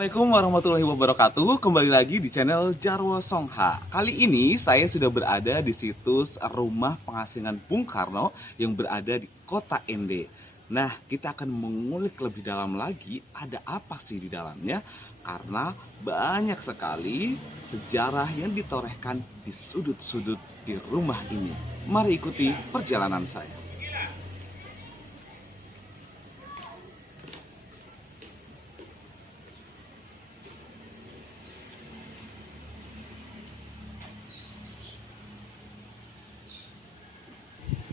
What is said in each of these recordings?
Assalamualaikum warahmatullahi wabarakatuh. Kembali lagi di channel Jarwo Songha. Kali ini saya sudah berada di situs rumah pengasingan Bung Karno yang berada di Kota Ende. Nah, kita akan mengulik lebih dalam lagi ada apa sih di dalamnya, karena banyak sekali sejarah yang ditorehkan di sudut-sudut di rumah ini. Mari ikuti perjalanan saya.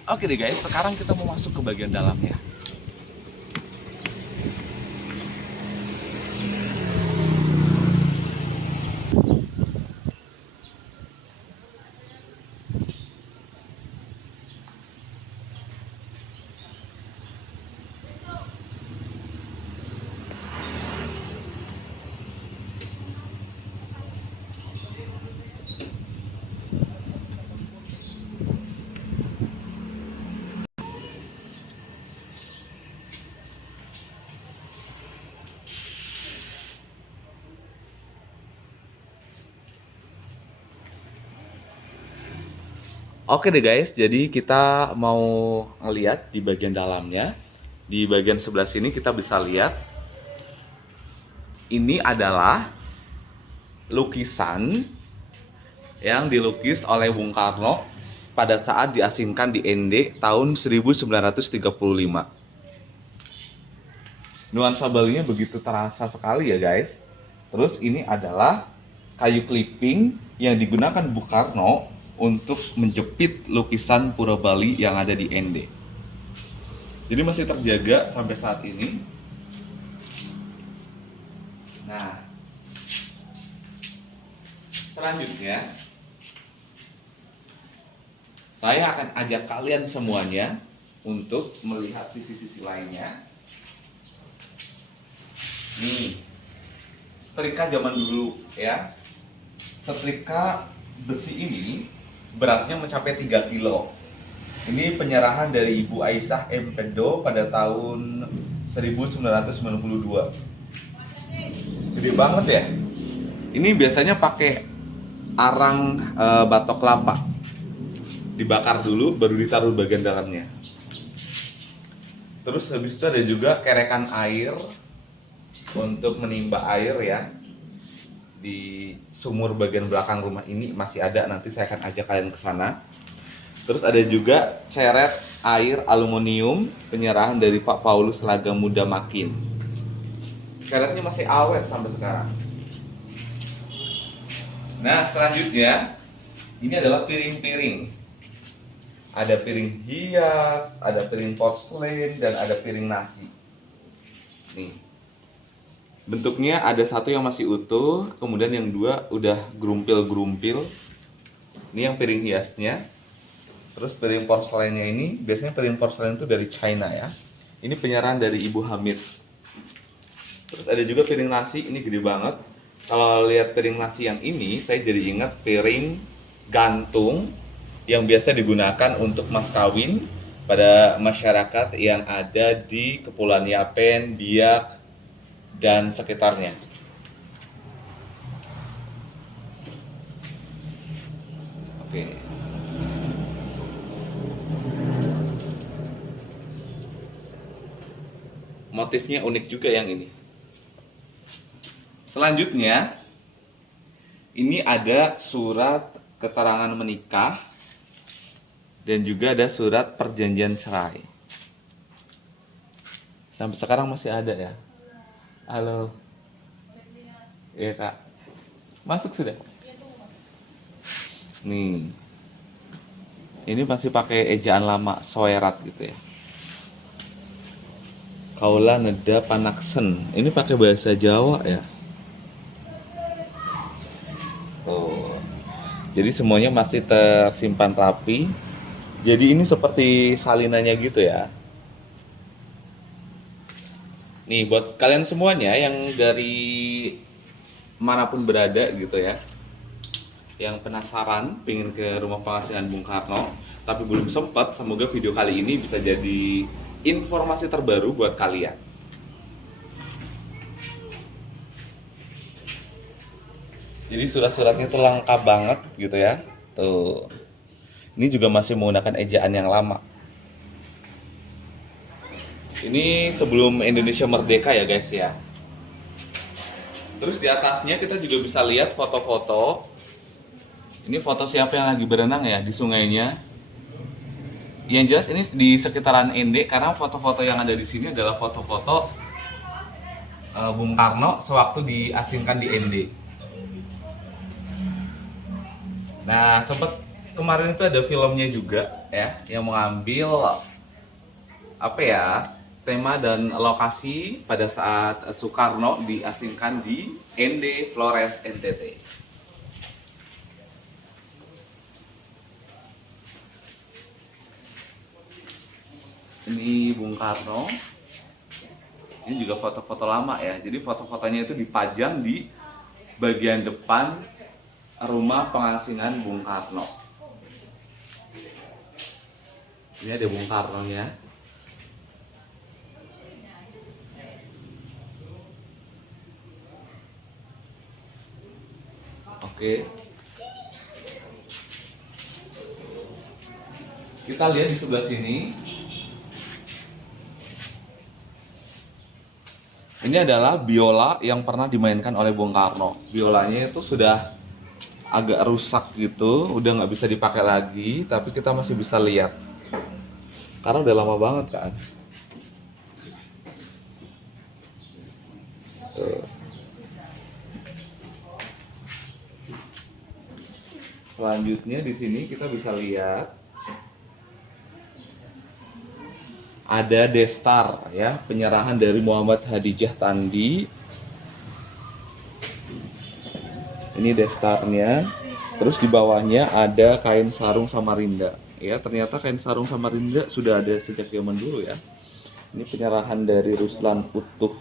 Oke deh guys, sekarang kita mau masuk ke bagian dalamnya. Oke deh guys, jadi kita mau ngeliat di bagian dalamnya. Di bagian sebelah sini kita bisa lihat ini adalah lukisan yang dilukis oleh Bung Karno pada saat diasingkan di Ende tahun 1935. Nuansa Balinya begitu terasa sekali ya guys. Terus ini adalah kayu clipping yang digunakan Bung Karno untuk menjepit lukisan Pura Bali yang ada di Ende. Jadi masih terjaga sampai saat ini. Nah, selanjutnya saya akan ajak kalian semuanya untuk melihat sisi-sisi lainnya. Nih, setrika zaman dulu ya. Setrika besi ini beratnya mencapai 3 kilo. Ini penyerahan dari Ibu Aisyah M. Pedo pada tahun 1992. Gede banget ya. Ini biasanya pakai arang batok kelapa. Dibakar dulu baru ditaruh bagian dalamnya. Terus habis itu ada juga kerekan air untuk menimba air ya. Di sumur bagian belakang rumah ini masih ada, nanti saya akan ajak kalian ke sana. Terus ada juga ceret air aluminium penyerahan dari Pak Paulus Laga Muda Makin. Ceretnya masih awet sampai sekarang. Nah, selanjutnya ini adalah piring-piring. Ada piring hias, ada piring porselen, dan ada piring nasi. Nih. Bentuknya ada satu yang masih utuh, kemudian yang dua udah gerumpil-gerumpil. Ini yang piring hiasnya. Terus piring porselennya ini, biasanya piring porselen itu dari China ya. Ini penyerahan dari Ibu Hamid. Terus ada juga piring nasi, ini gede banget. Kalau lihat piring nasi yang ini, saya jadi ingat piring gantung yang biasa digunakan untuk mas kawin pada masyarakat yang ada di Kepulauan Yapen, Biak, dan sekitarnya. Oke. Motifnya unik juga yang ini. Selanjutnya, ini ada surat keterangan menikah dan juga ada surat perjanjian cerai. Sampai sekarang masih ada ya. Halo. Iya kak. Masuk sudah. Nih. Ini masih pakai ejaan lama, soerat gitu ya. Kaula Neda Panaksen. Ini pakai bahasa Jawa ya. Oh. Jadi semuanya masih tersimpan rapi. Jadi ini seperti salinannya gitu ya. Nih buat kalian semuanya yang dari manapun berada gitu ya, yang penasaran pengen ke rumah pengasingan Bung Karno tapi belum sempat, semoga video kali ini bisa jadi informasi terbaru buat kalian. Jadi surat-suratnya tuh lengkap banget gitu ya. Tuh. Ini juga masih menggunakan ejaan yang lama. Ini sebelum Indonesia merdeka ya guys ya. Terus di atasnya kita juga bisa lihat foto-foto. Ini foto siapa yang lagi berenang ya di sungainya. Yang jelas ini di sekitaran Ende karena foto-foto yang ada di sini adalah foto-foto Bung Karno sewaktu diasingkan di Ende. Nah, sempet kemarin itu ada filmnya juga ya yang mengambil apa ya tema dan lokasi pada saat Soekarno diasingkan di Ende, Flores, NTT. Ini Bung Karno. Ini juga foto-foto lama ya. Jadi foto-fotonya itu dipajang di bagian depan rumah pengasingan Bung Karno. Ini ada Bung Karno-nya. Oke. Kita lihat di sebelah sini. Ini adalah biola yang pernah dimainkan oleh Bung Karno. Biolanya itu sudah agak rusak gitu, udah nggak bisa dipakai lagi, tapi kita masih bisa lihat. Karena udah lama banget kan. Tuh. Selanjutnya di sini kita bisa lihat ada destar ya, penyerahan dari Muhammad Hadijah Tandi. Ini destarnya. Terus di bawahnya ada kain sarung Samarinda. Ya, ternyata kain sarung Samarinda sudah ada sejak zaman dulu ya. Ini penyerahan dari Ruslan Utuh.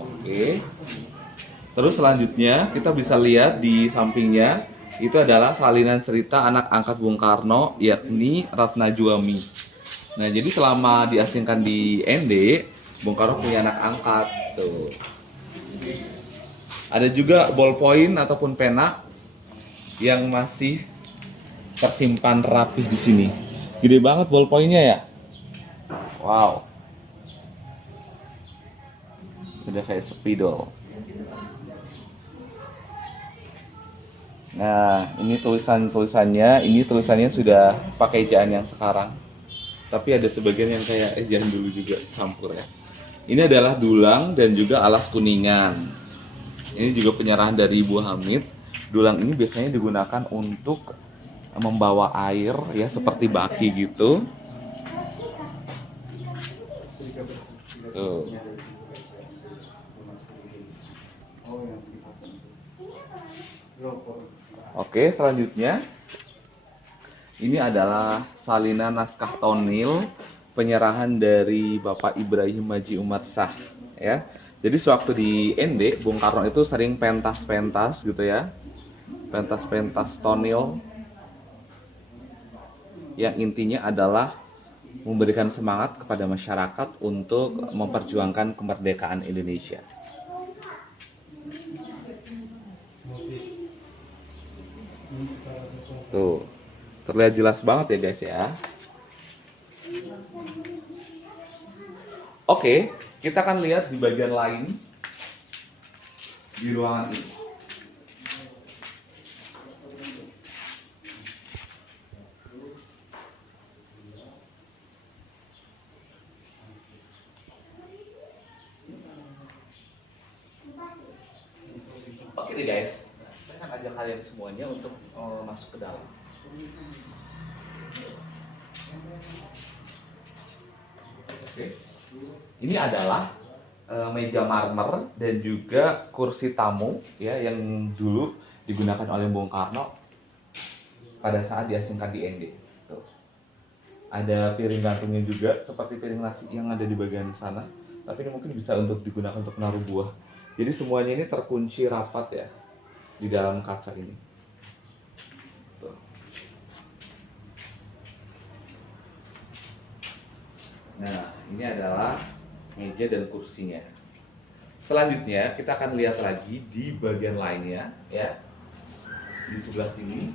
Oke. Terus selanjutnya kita bisa lihat di sampingnya itu adalah salinan cerita anak angkat Bung Karno, yakni Ratna Juami. Nah, jadi selama diasingkan di ND, Bung Karno punya anak angkat tuh. Ada juga ballpoint ataupun pena yang masih tersimpan rapi di sini. Gede banget ballpointnya ya. Wow. Udah kayak spidol. Nah, ini tulisannya, ini tulisannya sudah pakai ejaan yang sekarang. Tapi ada sebagian yang kayak ejaan dulu juga campur ya. Ini adalah dulang dan juga alas kuningan. Ini juga penyerahan dari Ibu Hamid. Dulang ini biasanya digunakan untuk membawa air ya seperti baki gitu. Tuh. Oke, selanjutnya ini adalah salinan naskah tonil penyerahan dari Bapak Ibrahim Haji Umar Shah ya. Jadi sewaktu di ND, Bung Karno itu sering pentas-pentas gitu ya. Pentas-pentas tonil yang intinya adalah memberikan semangat kepada masyarakat untuk memperjuangkan kemerdekaan Indonesia. Tuh, terlihat jelas banget ya guys ya. Oke, kita akan lihat di bagian lain di ruangan ini. Oke nih guys, saya akan ajak kalian semuanya untuk masuk ke dalam. Oke. Ini adalah meja marmer dan juga kursi tamu ya yang dulu digunakan oleh Bung Karno pada saat diasingkan di ND. Tuh. Ada piring gantungnya juga seperti piring nasi yang ada di bagian sana, tapi ini mungkin bisa untuk digunakan untuk menaruh buah. Jadi semuanya ini terkunci rapat ya di dalam kaca ini. Tuh. Nah, ini adalah meja dan kursinya. Selanjutnya kita akan lihat lagi di bagian lainnya ya, di sebelah sini.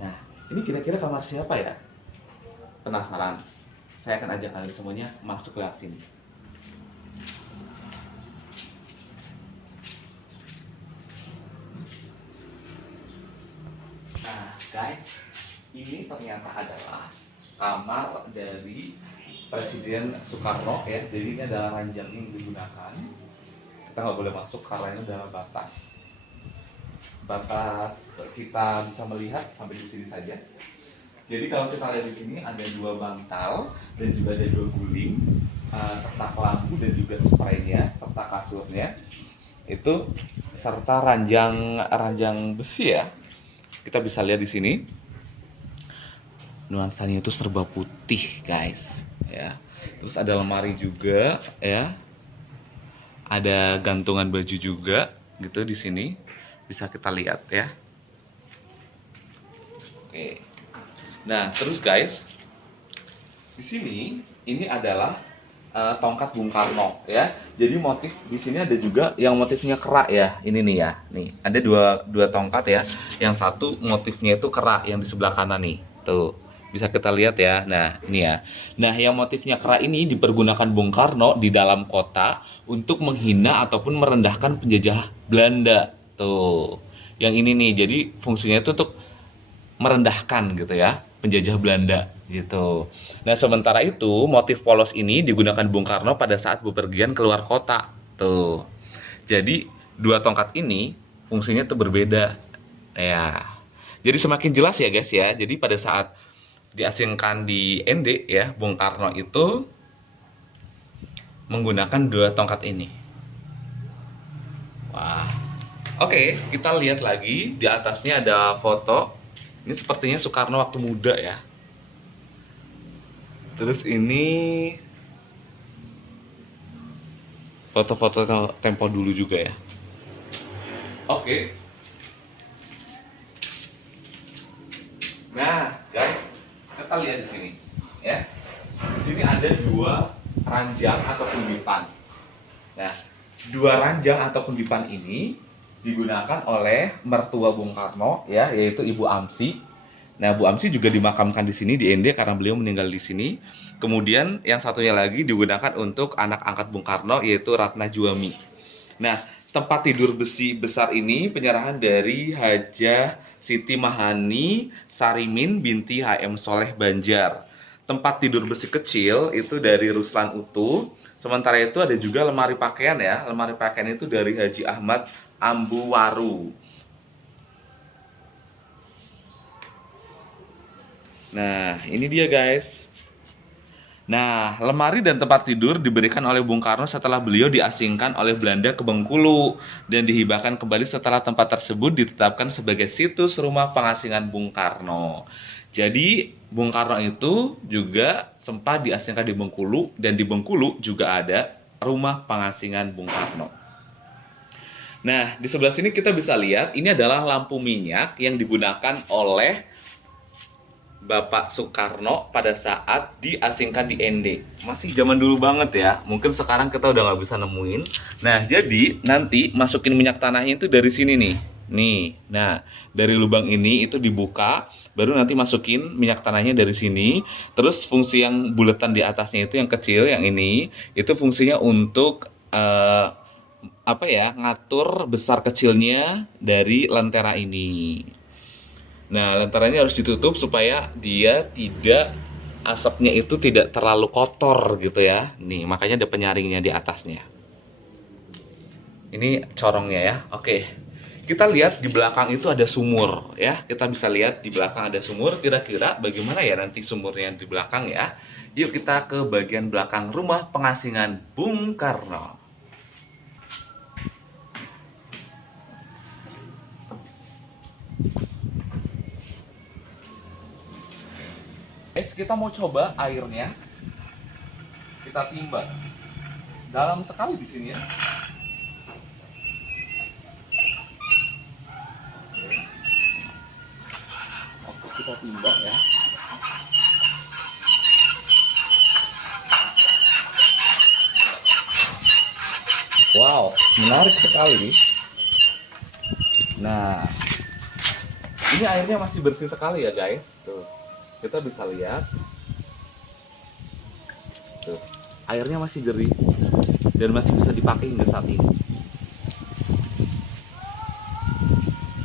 Nah, ini kira-kira kamar siapa ya? Penasaran? Saya akan ajak kalian semuanya masuk lewat sini. Nah, guys, ini ternyata adalah kamar dari Presiden Soekarno ya. Jadi ini adalah ranjang yang digunakan. Kita nggak boleh masuk karena ini adalah batas. Batas kita bisa melihat sampai di sini saja. Jadi kalau kita lihat di sini ada 2 bantal dan juga ada 2 guling, serta lampu dan juga spraynya serta kasurnya. Itu serta ranjang besi ya. Kita bisa lihat di sini. Nuansanya itu serba putih, guys. Ya. Terus ada lemari juga ya. Ada gantungan baju juga gitu di sini. Bisa kita lihat ya. Oke. Nah, terus guys, di sini ini adalah tongkat Bung Karno ya. Jadi motif di sini ada juga yang motifnya kerak ya. Ini nih ya. Nih, ada dua tongkat ya. Yang satu motifnya itu kerak yang di sebelah kanan nih. Tuh. Bisa kita lihat ya. Nah, ini ya. Nah, yang motifnya kerak ini dipergunakan Bung Karno di dalam kota untuk menghina ataupun merendahkan penjajah Belanda. Tuh. Yang ini nih. Jadi fungsinya itu untuk merendahkan gitu ya, penjajah Belanda gitu. Nah, sementara itu motif polos ini digunakan Bung Karno pada saat bepergian keluar kota. Tuh. Jadi, 2 tongkat ini fungsinya tuh berbeda. Ya. Jadi semakin jelas ya guys ya. Jadi pada saat diasingkan di ND ya, Bung Karno itu menggunakan 2 tongkat ini. Wah. Oke, kita lihat lagi di atasnya ada foto. Ini sepertinya Soekarno waktu muda ya. Terus ini foto-foto tempo dulu juga ya. Oke. Nah, guys, kita lihat di sini ya. Di sini ada 2 ranjang ataupun dipan. Nah, 2 ranjang ataupun dipan ini digunakan oleh mertua Bung Karno ya, yaitu Ibu Amsi. Nah, Bu Amsi juga dimakamkan di sini di ND karena beliau meninggal di sini. Kemudian yang satunya lagi digunakan untuk anak angkat Bung Karno yaitu Ratna Juami. Nah, tempat tidur besi besar ini penyerahan dari Hajah Siti Mahani Sarimin binti HM Soleh Banjar. Tempat tidur besi kecil itu dari Ruslan Utuh. Sementara itu ada juga lemari pakaian ya. Lemari pakaian itu dari Haji Ahmad Ambuwaru. Nah, ini dia guys. Nah, lemari dan tempat tidur diberikan oleh Bung Karno setelah beliau diasingkan oleh Belanda ke Bengkulu dan dihibahkan kembali setelah tempat tersebut ditetapkan sebagai situs rumah pengasingan Bung Karno. Jadi, Bung Karno itu juga sempat diasingkan di Bengkulu dan di Bengkulu juga ada rumah pengasingan Bung Karno. Nah, di sebelah sini kita bisa lihat ini adalah lampu minyak yang digunakan oleh Bapak Soekarno pada saat diasingkan di ND. Masih zaman dulu banget ya. Mungkin sekarang kita udah nggak bisa nemuin. Nah, jadi nanti masukin minyak tanahnya itu dari sini nih. Nih, nah dari lubang ini itu dibuka, baru nanti masukin minyak tanahnya dari sini. Terus fungsi yang buletan di atasnya itu yang kecil, yang ini, itu fungsinya untuk apa ya, ngatur besar kecilnya dari lentera ini. Nah, lenteranya harus ditutup supaya dia tidak, asapnya itu tidak terlalu kotor gitu ya. Nih, makanya ada penyaringnya di atasnya. Ini corongnya ya. Oke. Kita lihat di belakang itu ada sumur ya. Kita bisa lihat di belakang ada sumur. Kira-kira bagaimana ya nanti sumurnya di belakang ya. Yuk kita ke bagian belakang rumah pengasingan Bung Karno. Guys, kita mau coba airnya. Kita timbang. Dalam sekali di sini ya. Oke, kita timbang ya. Wow, menarik sekali. Nah, ini airnya masih bersih sekali ya guys. Tuh, kita bisa lihat. Tuh, airnya masih jernih dan masih bisa dipakai hingga saat ini.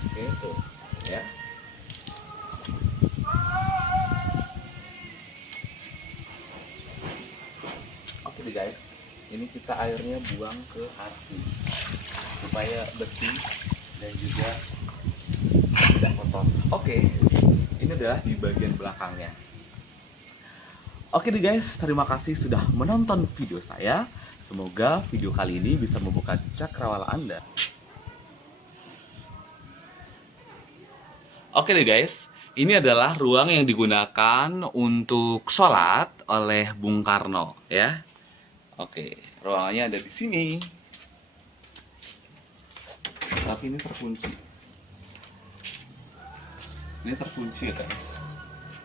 Oke, tuh, ya. Oke deh guys, ini kita airnya buang ke arsi supaya bersih dan juga tidak kotor. Oke, ini adalah di bagian belakangnya. Oke deh guys, terima kasih sudah menonton video saya. Semoga video kali ini bisa membuka cakrawala Anda. Oke deh guys, ini adalah ruang yang digunakan untuk sholat oleh Bung Karno ya. Oke, ruangannya ada di sini. Tapi ini terkunci. Ini terkunci ya guys.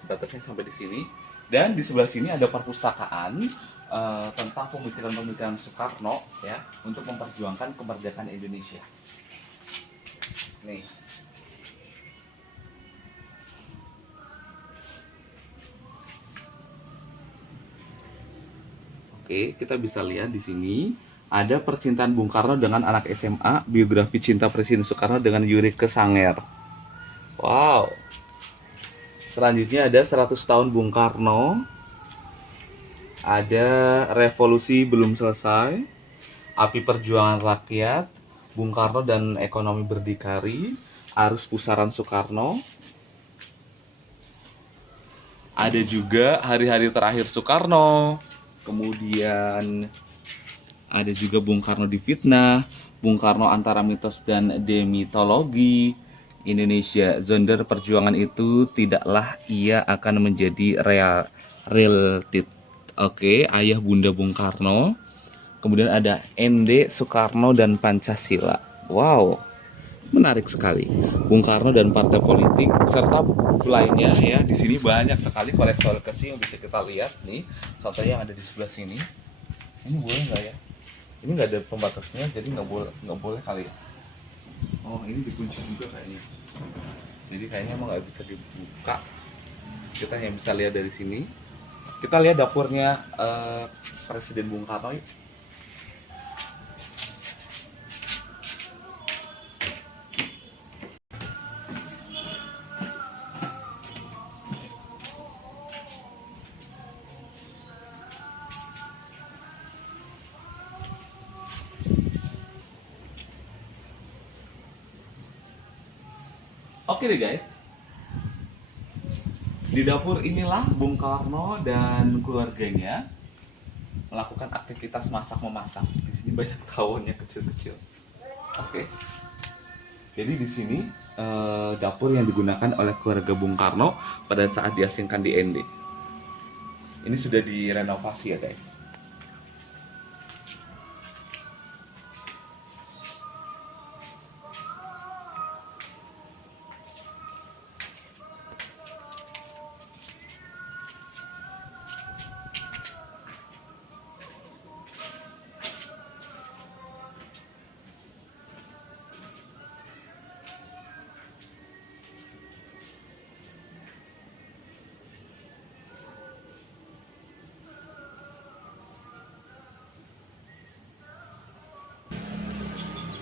Batasnya sampai di sini. Dan di sebelah sini ada perpustakaan tentang pemikiran-pemikiran Soekarno ya untuk memperjuangkan kemerdekaan Indonesia. Nih. Oke, kita bisa lihat di sini ada percintaan Bung Karno dengan anak SMA, biografi cinta Presiden Soekarno dengan Yurike Sanger. Wow. Selanjutnya ada 100 tahun Bung Karno. Ada revolusi belum selesai. Api perjuangan rakyat. Bung Karno dan ekonomi berdikari. Arus pusaran Soekarno. Ada juga hari-hari terakhir Soekarno. Kemudian ada juga Bung Karno difitnah. Bung Karno antara mitos dan demitologi. Indonesia Zonder perjuangan itu tidaklah ia akan menjadi realtit. Oke, ayah bunda Bung Karno. Kemudian ada ND Soekarno dan Pancasila. Wow, menarik sekali. Bung Karno dan partai politik serta buku-buku lainnya ya. Di sini banyak sekali koleksi yang bisa kita lihat nih. Contohnya yang ada di sebelah sini. Ini boleh nggak ya? Ini nggak ada pembatasnya, jadi nggak boleh kali ya. Oh, ini dikunci juga kayaknya. Jadi kayaknya emang nggak bisa dibuka. Kita hanya bisa lihat dari sini. Kita lihat dapurnya Presiden Bung Karno. Oke deh guys. Di dapur inilah Bung Karno dan keluarganya melakukan aktivitas masak-memasak. Di sini banyak tawonnya kecil-kecil. Oke. Jadi di sini dapur yang digunakan oleh keluarga Bung Karno pada saat diasingkan di ND. Ini sudah direnovasi ya guys.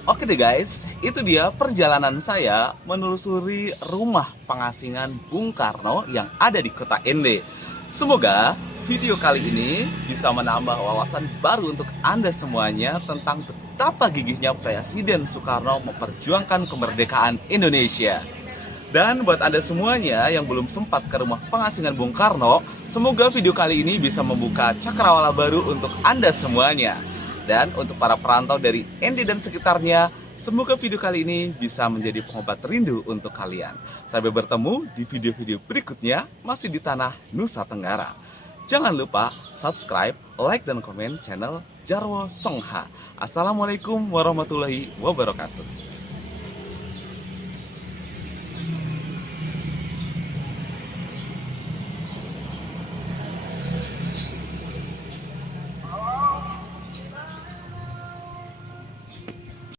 Oke deh guys, itu dia perjalanan saya menelusuri rumah pengasingan Bung Karno yang ada di kota ND. Semoga video kali ini bisa menambah wawasan baru untuk Anda semuanya tentang betapa gigihnya Presiden Soekarno memperjuangkan kemerdekaan Indonesia. Dan buat Anda semuanya yang belum sempat ke rumah pengasingan Bung Karno, semoga video kali ini bisa membuka cakrawala baru untuk Anda semuanya. Dan untuk para perantau dari ND dan sekitarnya, semoga video kali ini bisa menjadi pengobat rindu untuk kalian. Sampai bertemu di video-video berikutnya, masih di tanah Nusa Tenggara. Jangan lupa subscribe, like, dan komen channel Jarwo Songha. Assalamualaikum warahmatullahi wabarakatuh.